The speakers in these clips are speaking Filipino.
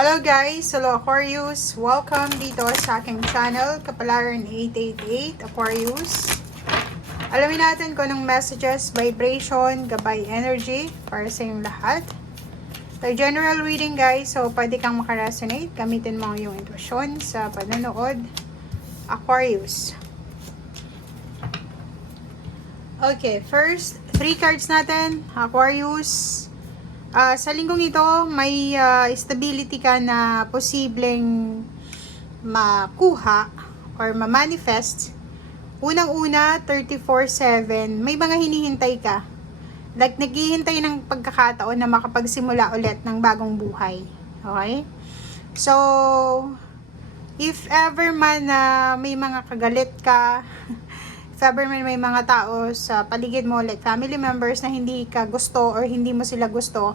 Hello guys! Hello Aquarius! Welcome dito sa aking channel, Kapalaran 888 Aquarius. Alamin natin kung anong messages, vibration, gabay energy para sa inyong lahat. So, general reading guys, so pwede kang makaresonate. Gamitin mo yung intuition sa panonood. Aquarius. Okay, first, 3 cards natin. Aquarius. Sa linggong ito, may stability ka na posibleng makuha or ma-manifest. Unang-una, 24/7, may mga hinihintay ka. Like, naghihintay ng pagkakataon na makapagsimula ulit ng bagong buhay. Okay? So, if ever man na may mga kagalit ka, if ever man may mga tao sa paligid mo, like family members na hindi ka gusto or hindi mo sila gusto,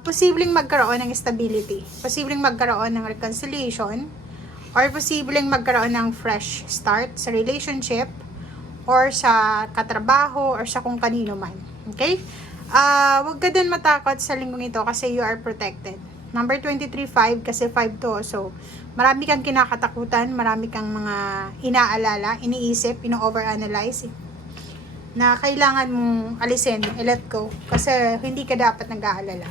posibleng magkaroon ng stability, posibleng magkaroon ng reconciliation, or posibleng magkaroon ng fresh start sa relationship, or sa katrabaho, or sa kung kanino man. Okay? Huwag ka din matakot sa linggong ito kasi you are protected. Number 23, 5, kasi 5 to. So, marami kang kinakatakutan, marami kang mga inaalala, iniisip, ino-overanalyze na kailangan mong alisin, i-let go. Kasi hindi ka dapat nag-aalala.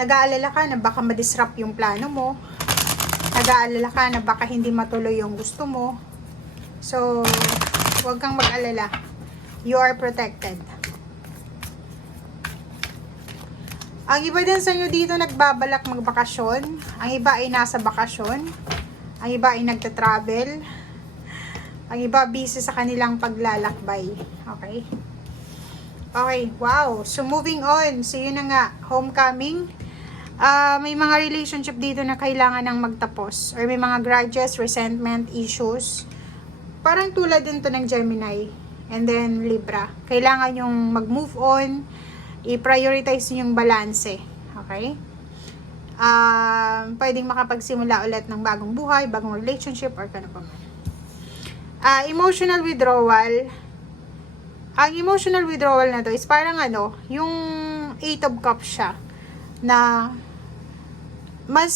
Nag-aalala ka na baka ma-disrupt yung plano mo. Nag-aalala ka na baka hindi matuloy yung gusto mo. So, huwag kang mag-alala. You are protected. Ang iba din sa inyo dito nagbabalak magbakasyon. Ang iba ay nasa bakasyon. Ang iba ay nagta-travel. Ang iba busy sa kanilang paglalakbay. Okay? Okay, wow. So, moving on. So, yun na nga. Homecoming. May mga relationship dito na kailangan ng magtapos. Or may mga grudges, resentment, issues. Parang tulad din to ng Gemini. And then, Libra. Kailangan yung mag-move on. I-prioritize yung balance. Okay? Pwedeng makapagsimula ulit ng bagong buhay, bagong relationship, or kano pa man. Emotional withdrawal. Ang emotional withdrawal na to is parang yung 8 of Cups siya. Na mas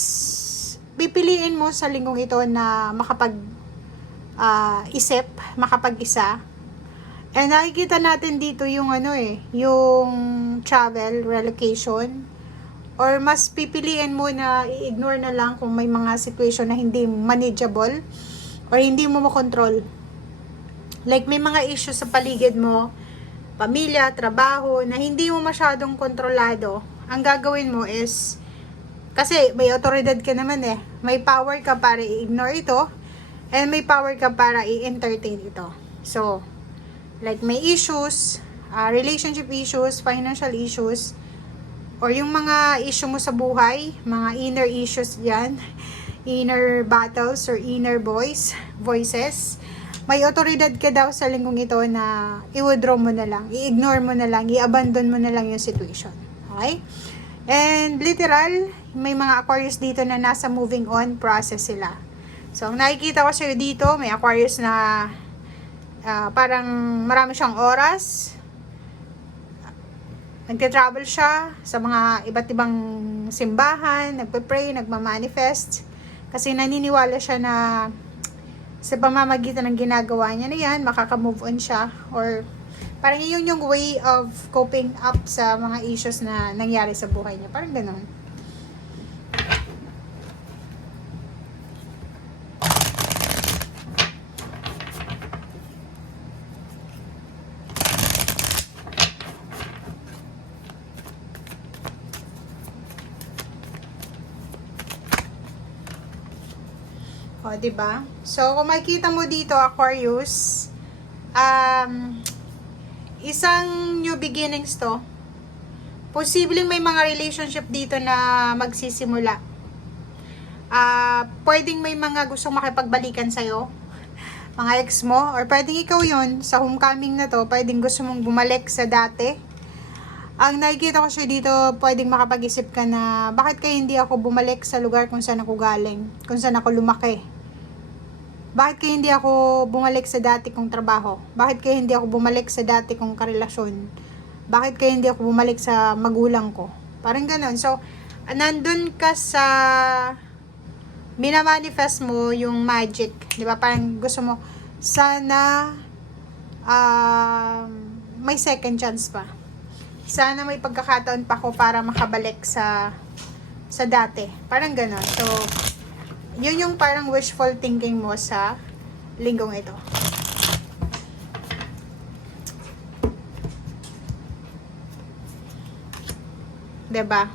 pipiliin mo sa linggong ito na isip, makapag-isa. And nakikita natin dito yung yung travel, relocation, or mas pipiliin mo na i-ignore na lang kung may mga situation na hindi manageable or hindi mo makontrol. Like may mga issues sa paligid mo, pamilya, trabaho, na hindi mo masyadong kontrolado. Ang gagawin mo is, kasi may otoridad ka naman may power ka para i-ignore ito, and may power ka para i-entertain ito. So, like may issues, relationship issues, financial issues, or yung mga issue mo sa buhay, mga inner issues dyan, inner battles or inner voices, may otoridad ka daw sa linggong ito na i-withdraw mo na lang, i-ignore mo na lang, i-abandon mo na lang yung situation. Okay? And literal, may mga Aquarius dito na nasa moving on process sila. So, ang nakikita ko sa'yo dito, may Aquarius na parang marami siyang oras, nagte-travel siya sa mga iba't ibang simbahan, nagpe-pray, nagma-manifest, kasi naniniwala siya na sa pamamagitan ng ginagawa niya na yan, makaka-move on siya, or parang yun yung way of coping up sa mga issues na nangyari sa buhay niya, parang gano'n. O, diba? So, kung makikita mo dito, Aquarius, isang new beginnings to. Posibleng may mga relationship dito na magsisimula. Pwedeng may mga gustong makipagbalikan sa'yo, mga ex mo, or pwedeng ikaw yun, sa homecoming na to, pwedeng gusto mong bumalik sa dati. Ang nakikita ko siya dito, pwedeng makapag-isip ka na, bakit kaya hindi ako bumalik sa lugar kung saan ako galing, kung saan ako lumaki? Bakit kaya hindi ako bumalik sa dati kong trabaho? Bakit kaya hindi ako bumalik sa dati kong karelasyon? Bakit kaya hindi ako bumalik sa magulang ko? Parang ganun. So, nandun ka sa minamanifest mo yung magic. Di ba? Parang gusto mo, sana may second chance pa. Sana may pagkakataon pa ko para makabalik sa dati. Parang ganon. So, yun yung parang wishful thinking mo sa linggong ito. Diba?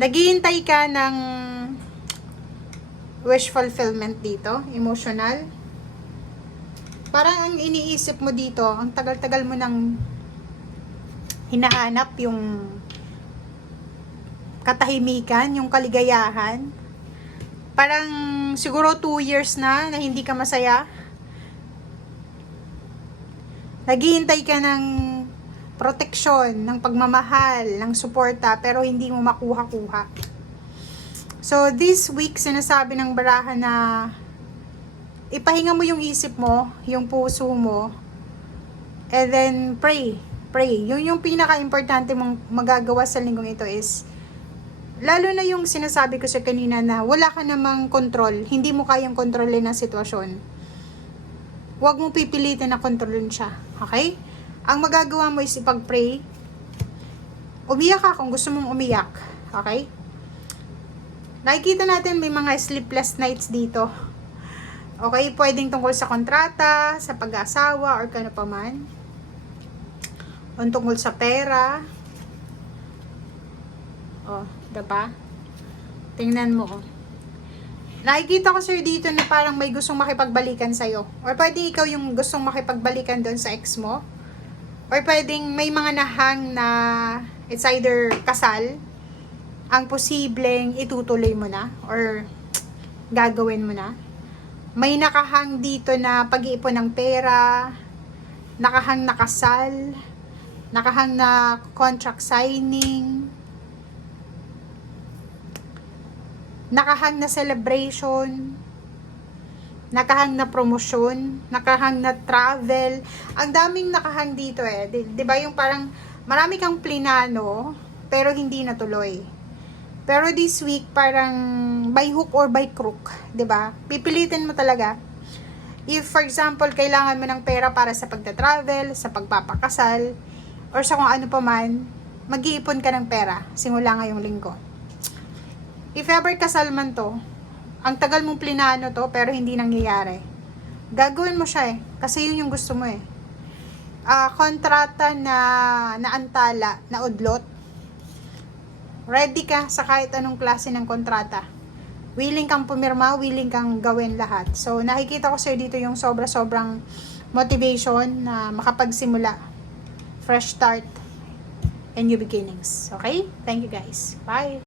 Naghihintay ka ng wish fulfillment dito, emotional. Parang ang iniisip mo dito, ang tagal-tagal mo nang hinahanap yung katahimikan, yung kaligayahan. Parang siguro 2 years na hindi ka masaya. Naghihintay ka ng proteksyon, ng pagmamahal, ng suporta, pero hindi mo makuha-kuha. So, this week, sinasabi ng baraha na ipahinga mo yung isip mo, yung puso mo, and then pray. Pray. Yun yung pinaka-importante mong magagawa sa linggong ito is, lalo na yung sinasabi ko sa kanina na wala ka namang control, hindi mo kayang kontrolin ang sitwasyon. Huwag mong pipilitin na kontrolin siya. Okay? Ang magagawa mo is ipag-pray. Umiyak ka kung gusto mong umiyak. Okay? Nakikita natin may mga sleepless nights dito. Okay? Pwedeng tungkol sa kontrata, sa pag-asawa, or kano pa man. O tungkol sa pera. O, diba? Tingnan mo. Nakikita ko sir dito na parang may gustong makipagbalikan sa'yo. Or pwedeng ikaw yung gustong makipagbalikan doon sa ex mo. Or pwedeng may mga nahang na it's either kasal, ang posibleng itutuloy mo na or gagawin mo na. May nakahang dito na pag-iipon ng pera, nakahang na kasal, nakahang na contract signing, nakahang na celebration, nakahang na promosyon, nakahang na travel. Ang daming nakahang dito eh. Di ba yung parang marami kang plinano pero hindi natuloy. Pero this week parang by hook or by crook, di ba? Pipilitin mo talaga. If for example, kailangan mo ng pera para sa pagta-travel, sa pagpapakasal, or sa kung ano pa man, mag-iipon ka ng pera simula ngayong linggo. If ever kasal man to, ang tagal mong plinano to pero hindi nangyayari, gagawin mo siya eh. Kasi yun yung gusto mo eh. Kontrata na naantala, na udlot. Ready ka sa kahit anong klase ng kontrata. Willing kang pumirma, willing kang gawin lahat. So, nakikita ko sa'yo dito yung sobra-sobrang motivation na makapagsimula. Fresh start and new beginnings. Okay? Thank you guys. Bye!